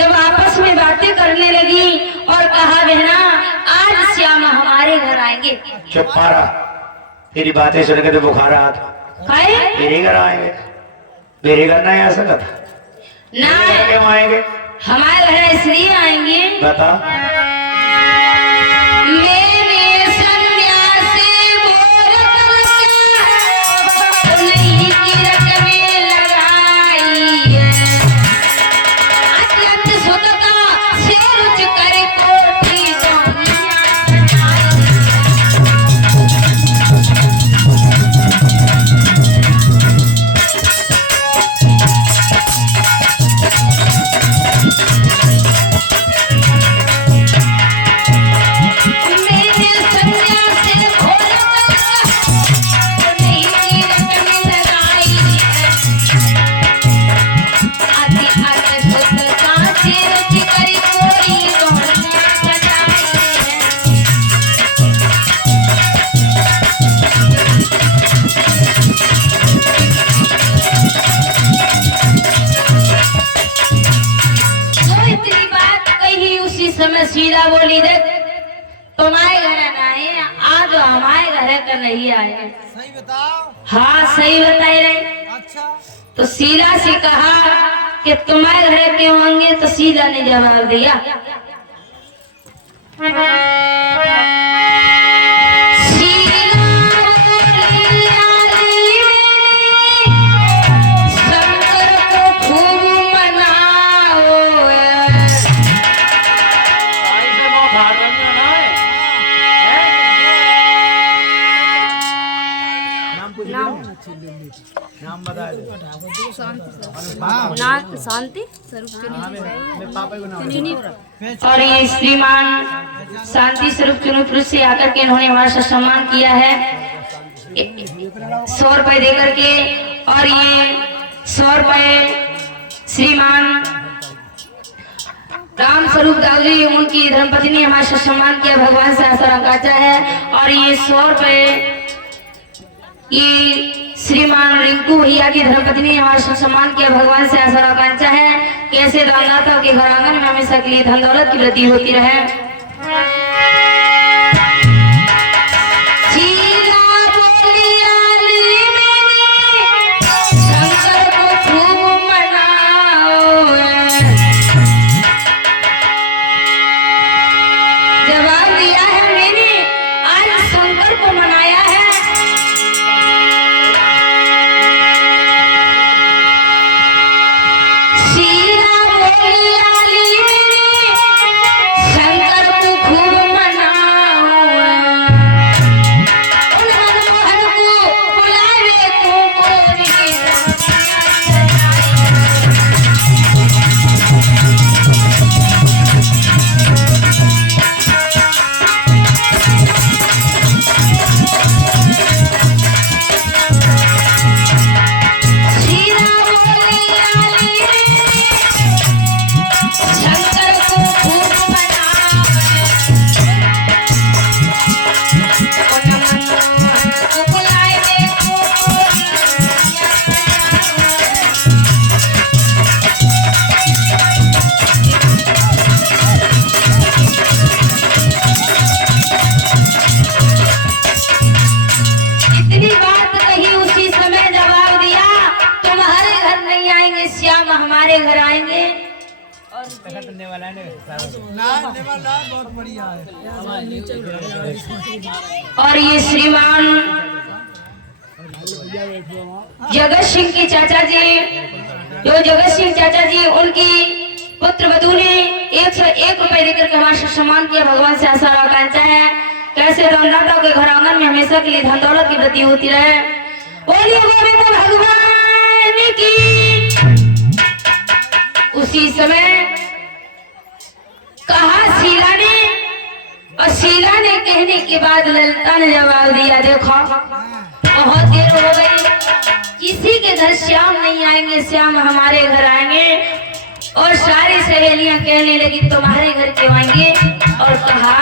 जब आपस में बातें करने लगी और कहा बहना आज श्याम हमारे घर आएंगे। चुप मारा, तेरी बातें सुन के तो बुखार आ मेरे घर आएंगे, मेरे घर नहीं आ सकता ना, क्यों आएंगे? हमारे घर इसलिए आएंगे बता। समय शीला बोली देख तुम्हारे घर ना आए, आज हमारे घर का नहीं आए। सही बताओ। हाँ सही बताए रहे। अच्छा तो शीला से कहा कि तुम्हारे घर क्यों होंगे, तो शीला ने जवाब दिया नाम बता दे। शांति स्वरूप। और ये श्रीमान शांति स्वरूप चुनपुर से आकर के इन्होंने हमारा सा सम्मान किया है 100 रुपए देकर के। और ये 100 रुपए श्रीमान राम स्वरूप दाऊ जी उनकी धर्मपत्नी ने हमारा सम्मान किया, भगवान से आशा रखा है। और ये 100 रुपए ये श्रीमान रिंकू भैया की धर्मपत्नी ने हमारा सम्मान किया, भगवान से आशा आकांक्षा है कि ऐसे दानदाता के घर आंगन में हमेशा के लिए धन दौलत की वृद्धि होती रहे। हमारे घर आएंगे बहुत बढ़िया है। और ये श्रीमान जगत सिंह के चाचा जी, जो जगत सिंह चाचा जी उनकी पुत्र वधू ने 101 रुपए देकर के हमारा सम्मान किया, भगवान से आशा आकांक्षा है कैसे दानदाता के घर आंगन में हमेशा के लिए धन दौलत की वृद्धि होती रहे। बोलिए गोविंद भगवान की। उसी समय कहा शीला ने, और शीला ने कहने के बाद ललिता ने जवाब दिया देखो बहुत देर हो गई, किसी के घर श्याम नहीं आएंगे, श्याम हमारे घर आएंगे। और सारी सहेलियां कहने लगी तुम्हारे घर क्यों आएंगे। और कहा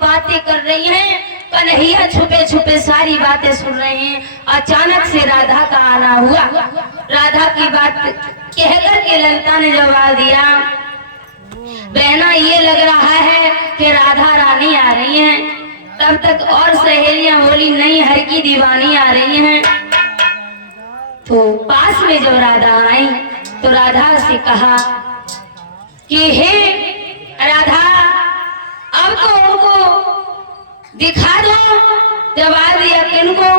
बातें कर रही हैं। कन्हैया छुपे छुपे सारी बातें सुन रहे हैं। अचानक से राधा का आना हुआ। राधा की बात कहकर के ललिता ने जवाब दिया, बहना ये लग रहा है कि राधा रानी आ रही हैं। तब तक और सहेलियां बोली, नहीं, हर की दीवानी आ रही हैं। तो पास में जब राधा आई तो राधा से कहा कि हे राधा, अब तो उनको दिखा दो। जवाब दिया, किनको?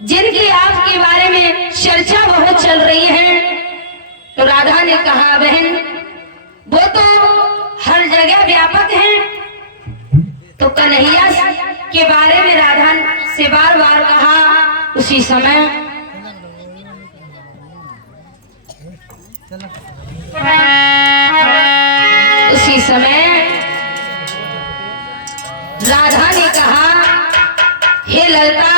जिनकी आपके बारे में चर्चा बहुत चल रही है। तो राधा ने कहा, बहन वो तो हर जगह व्यापक है। तो कन्हैया के बारे में राधा से बार बार कहा। उसी समय राधा ने कहा, हे ललिता,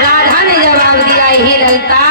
राधा ने जवाब दिया, हे ललिता,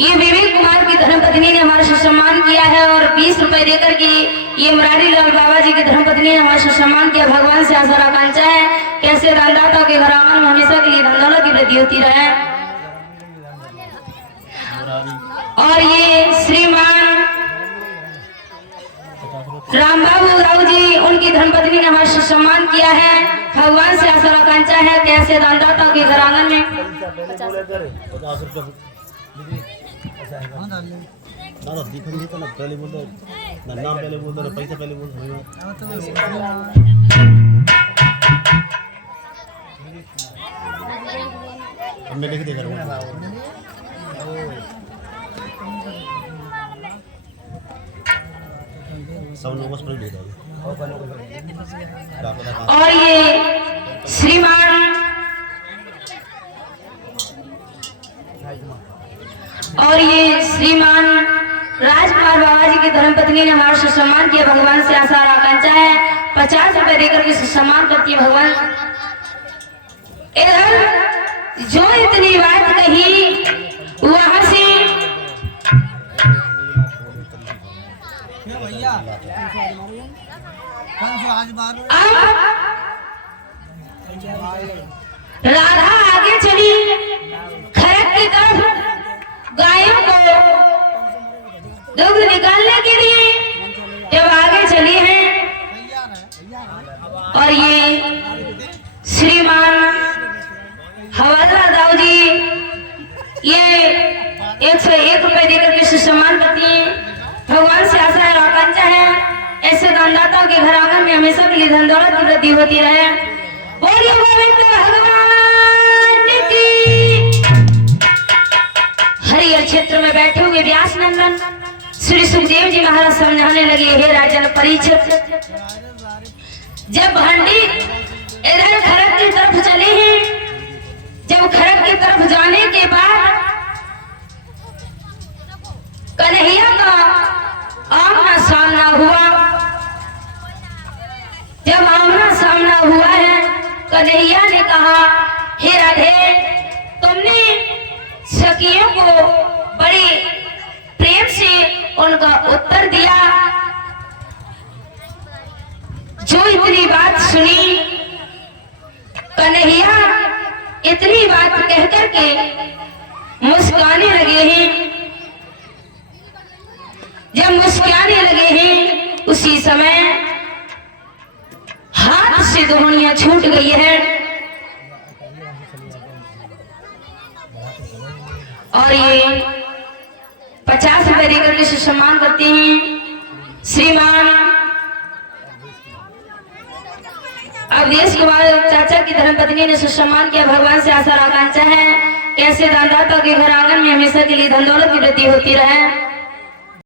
ये विवेक कुमार की धर्मपत्नी ने हमारा सम्मान किया है और 20 रुपए देकर के ये मुरारी लाल बाबा जी की धर्मपत्नी ने हमारा सम्मान किया। भगवान से आशा आकांक्षा है कैसे दानदाता के घर आंगन में हमेशा के लिए धन दौलत की वृद्धि होती रहे। और ये श्रीमान राम बाबू राव जी, उनकी धर्मपत्नी ने हमारा सम्मान किया है। भगवान से आशा आकांक्षा है कैसे दानदाता के घर आंगन में पहले बोल दो, नाम पहले बोल दो, पैसा पहले बोल दो। मैं लिख देगा सब लोगों को दे दो। और ये श्रीमान राजकुमार बाबा जी की धर्मपत्नी ने हमारा सम्मान किया। भगवान से आशा और आकांक्षा है 50 रुपए देकर के सम्मान करती है। भगवान इधर जो इतनी बात कही वहां से भैया राधा आगे चली खरक की तरफ गायों को दुग्ध निकालने के लिए जब आगे चली हैं और ये श्रीमान हवालदार दाऊ जी ये 101 रुपए देकर के सम्मान करती हैं। भगवान से आशा है आकांक्षा है ऐसे दानदाताओं के घर आंगन में हमेशा के लिए धन दौलत की वृद्धि होती रहे। बोलिए गोविंद भगवान की। हरिहर क्षेत्र में बैठे हुए व्यास नंदन श्री सुखदेव जी महाराज समझाने लगे, हे राजन परीक्षित, जब भांडी इधर खरक की तरफ चले हैं, जब खरक की तरफ जाने के बाद कन्हैया का आमना सामना हुआ। जब आमना सामना हुआ है, कन्हैया ने कहा, हे राधे, तुमने सखियों को बड़े प्रेम से उनका उत्तर दिया। जो इतनी बात सुनी, कन्हैया इतनी बात कहकर के मुस्कुराने लगे हैं। जब मुस्कुराने लगे हैं, उसी समय हाथ से दोहनियां छूट गई है और ये 50 रुपए देकर के सम्मान करते हैं। श्रीमान अवधेश कुमार चाचा की धर्मपत्नी ने सम्मान किया। भगवान से आशा आकांक्षा है, ऐसे दानदाता के घर आंगन में हमेशा के लिए धन दौलत की वृद्धि होती रहे।